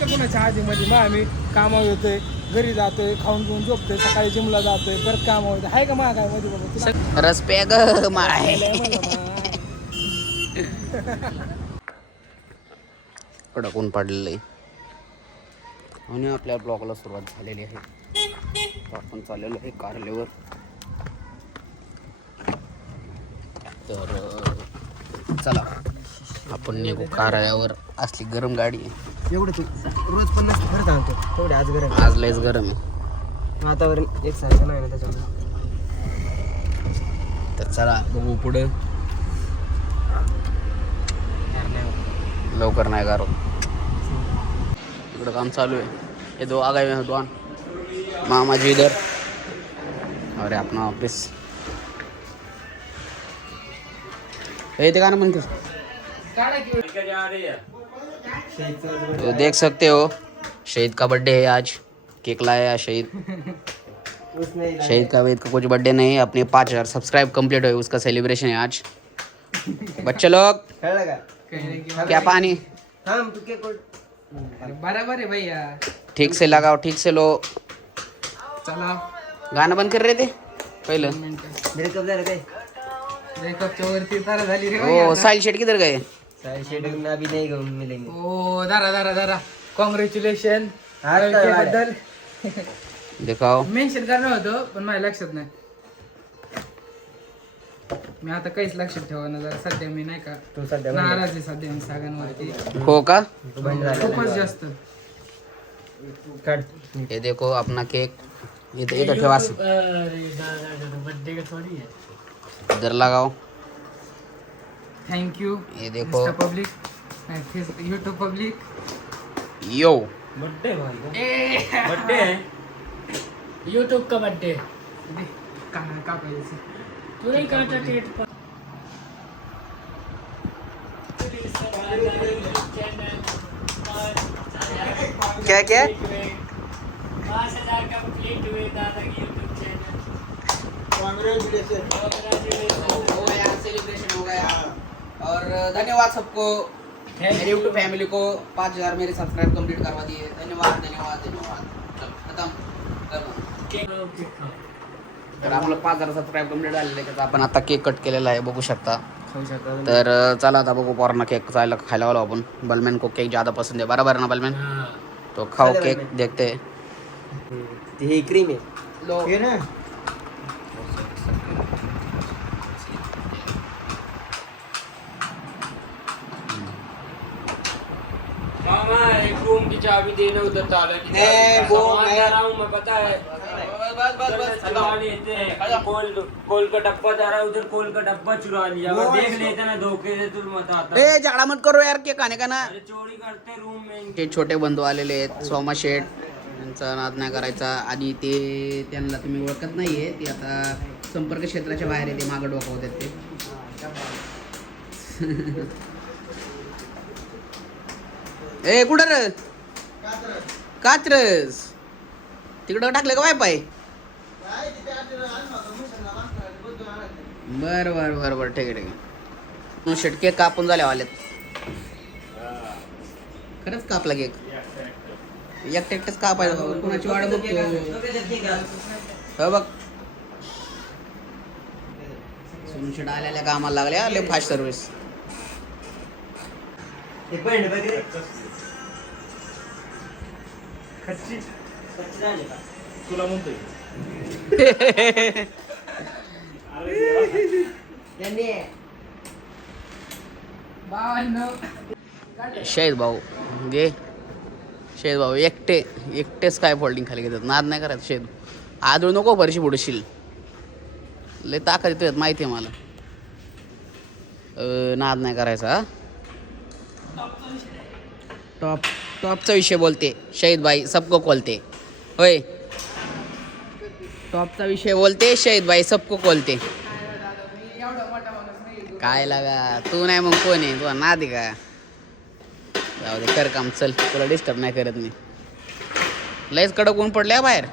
का कुणाच्या आधीमध्ये मग आम्ही कामावर येतोय, घरी जातोय, खाऊन पिऊन झोपतोय, सकाळी जिमला जातोय, परत कामावर येतोय. आहे का मा काय मध्ये बाबा तुला रस पे ग माय. कडक ऊन पडलेलं आहे आणि आपल्या ब्लॉगला सुरुवात झालेली आहे. आपण चाललेलो आहे कारल्यावर. तर चला आपण निघू कारल्यावर. असली गरम गाडी आहे. एवढं तू रोज 50 भरत आणतो तेवढे आज गरम आज लयच गरम आहे. वातावरण एकसारखं नाही ना त्याच्यामुळे. तर चला बघू पुढं. लवकर नाही गारो. इकडं काम चालू है. ये दो आ गए हैं डॉन मामा जी इधर और अपना ऑफिस. ये देखा ना मन कर. तो देख सकते हो शहीद का बर्थडे है आज. केक लाया शहीद. शहीद का वेद का कुछ बर्थडे नहीं, अपने 5000 सब्सक्राइब कंप्लीट हुए, उसका सेलिब्रेशन है आज. बच्चे लोग क्या पानी बराबर आहे भैया. ठीक से लगाओ, ठीक से लो. चला गाणं बंद कर रहे थे पहिलं. ब्रेकअप झालं काय? ब्रेकअपच्या वरती तारा झाली रे ओ साहिल शेट किधर गए? सारी शेड्यूल अभी नहीं घेऊन मिलेंगे. ओ दारा कॉंग्रॅच्युलेशन आता बद्दल. दिखाओ. मेन्शन करणार होतं पण माझ्या लक्षात नाही. मी आता काहीच लक्षात ठेवा ना जरा. सध्या मी नाही का तू सध्या नाराज आहे सध्या मी सगळ्यांवरती हो का? बंद झाला. खूपच जास्त. काढ. ये देखो अपना केक. इधर इधर ठेवा. इधर लगाओ. थँक्यू ये देखो. Public, YouTube public. यो बर्थडे है यूट्यूब का बर्थडे. का पाहिजे तू नहीं काटा केक पर. क्या क्या? 5000 कंप्लीट हुए दादा की यूट्यूब चैनल. हो गया, सेलिब्रेशन हो गया. और धन्यवाद सबको, मेरी यूट्यूब फैमिली को 5000 मेरे सब्सक्राइब कंप्लीट करवा दिए. धन्यवाद धन्यवाद धन्यवाद. खत्म. तर आपलं 5000 सबस्क्राईब कंप्लीट झालेलं आहे. त्याचा आपण आता केक कट केलेला आहे बघू शकता. खाऊ शकता. तर चला आता बघू पोरांना केक खायला वाला आपण. बलमैन को केक ज़्यादा पसंद है, बराबर है ना बलमैन? तो खाओ चले केक, बलमैन. देखते हैं. हे क्रीम आहे. लो. हे ना मामा एक रूम की चाबी देना उधर ताला की नहीं, वो सामान मैं- ला रहा हूँ मैं, पता है. कोल का डब्बा जा रहा है उधर. कोल का डब्बा चुरा लिया. वो अगर देख इसको- लेते ना धोखे से तुम मत आता. ए झगडा मत करो यार, केक खाने का ना. अरे चोरी करते रूम में. ते छोटे बंधू आलेले आहेत. सोमा शेठ यांचा नाद नाही करायचा. आणि ते त्यांना तुम्ही ओळखत नाहीये. ते आता संपर्क क्षेत्राच्या बाहेर आहे. ते मागं डोकावतात ते. ए कुठं रे कात्रस तिकडं टाकलं का वायफाय? बर बर बर बर ठीक आहे ठीक आहे. शेट केक कापून झाल्या आलेत. खरंच कापला केक. एकटेच कापायचं. कुणाची वाट बघतो. हो बघ सोनू शेट आलेल्या कामाला लागल्या. लय फास्ट सर्व्हिस. हे पण वगैरे तुला म्हणतोय त्यांनी शहीद भाऊ घे. शहीद भाऊ एकटेच काय फोल्डिंग खाली घेतात. नाद नाही करायचं. शहीद आदळू नको फरशी बुडशील. लय ताकद येतो माहिती आहे मला. नाद नाही करायचा. टॉपचा विषय बोलते शहीद भाई सबको खोलते. होय टॉपचा विषय बोलते शहीद भाई सबको खोलते. काय लागा तू नाही मग कोण आहे? तुला नाद आहे का? जाऊ दे कर काम. चल तुला डिस्टर्ब नाही करत मी. लयच कडक ऊन पडल्या बाहेर.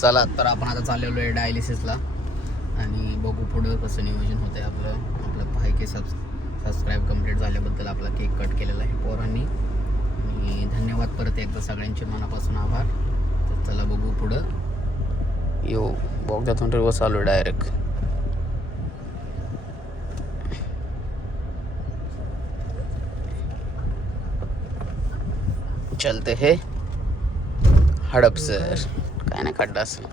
चला तर आपण आता चाललेलो आहे डायलिसिसला आणि बघू पुढं कसं नियोजन होतं आहे आपलं 5K सबस्क्राईब कंप्लीट झाल्याबद्दल आपला केक कट केलेला आहे पोरांनी आणि धन्यवाद परत एकदा सगळ्यांचे मनापासून आभार. तर चला बघू पुढं. यो बोगद्यातून रिवर्स आलो डायरेक्ट. चलते हे हडपसर. काय नाही खड्डा असेल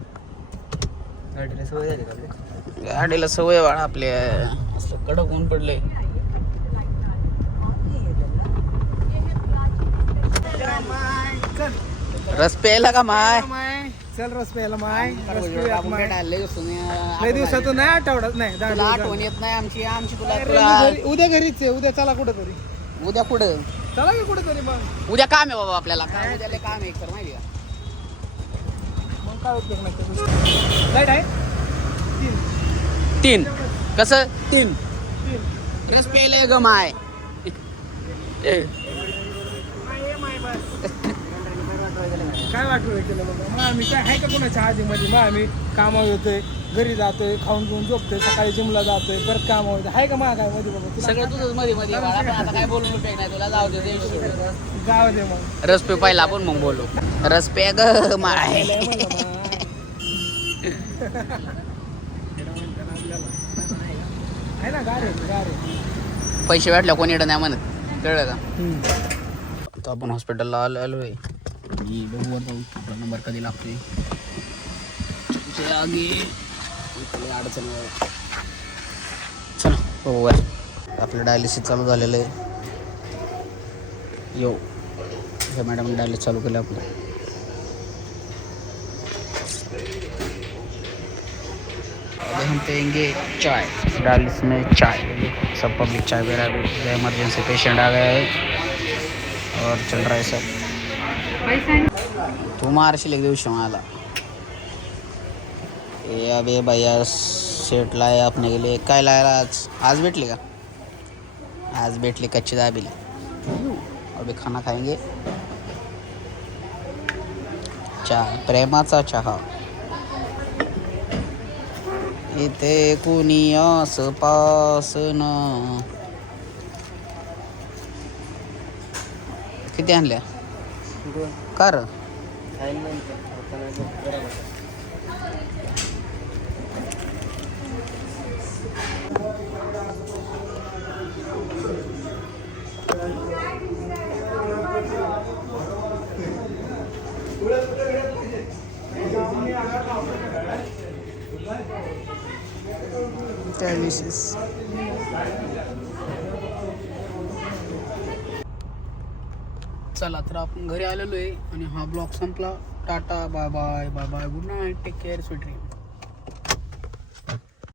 गाडीला सवय झाली का आपली? गाडीला सवय वाढ आपल्या. असं कडक ऊन पडले. रस प्यायला का माय? चल रस प्यायला माय. रस पिऊयात माय. लय लय दिवसातून नाही, आठवड्यात नाही, 10 तुला दिवसात. आठवण येत नाही आमची तुला उद्या घरीच आहे. उद्या चला कुठेतरी. उद्या पुढं चला की कुठेतरी मग. उद्या काम आहे बाबा आपल्याला. काय उद्याला काम आहे एकतर माहिती का? मग काय उपयोग नाही. लाईट आहे 3 कसं 3 3. रस प्यायला ग माय. काय वाटलं केलं बाबा. मग आम्ही काय आहे का कोणाच्या आधीमध्ये. मग आम्ही कामावर येतोय, घरी जातोय, खाऊन घेऊन झोपतोय, सकाळी जिमला जातोय, परत कामावर येतोय. आहे का मग काय मध्ये बाबा तुला? सगळं तुझंच मध्ये मध्ये बाळा. पण आता काय बोलून उपयोग नाही तुला. जाऊ दे जाऊ दे मग. रस पे पाहिला आपण मग बोलू. रस पे ग माय. आहे ना गारे गारे. पैसे भेटल्या कोणी येणं नाही म्हणत. कळलं का? आता आपण हॉस्पिटलला आलो आहे. आणि बघू आता आपला नंबर कधी लागतोय. आगे इकडे अडचण नाही. चला बघू. आपलं डायलिसिस चालू झालेलं आहे. यो हे मॅडम डायलिसिस चालू केलं आपलं. अभी हम पियेंगे चाय. डायलिसिस में चाय. सब पब्लिक चाय पी रहा है. इमरजेंसी पेशेंट आ गया है और चल रहा है सब. तू मारशील एक दिवशी मला. ये अबे भैया सेट लाया अपने के लिए. काय लायला आज भेटली का? आज भेटली कच्ची दाबेली. अभी खाना खाएंगे. चहा प्रेमाचा चहा. इथे कुणी आसपासन. किती आणल्या? कर डायलिसिस. चला तर आपण घरी आलेलो आहे आणि हा ब्लॉग संपला. Tata bye bye bye bye. Good night. Take care. Sweet dream.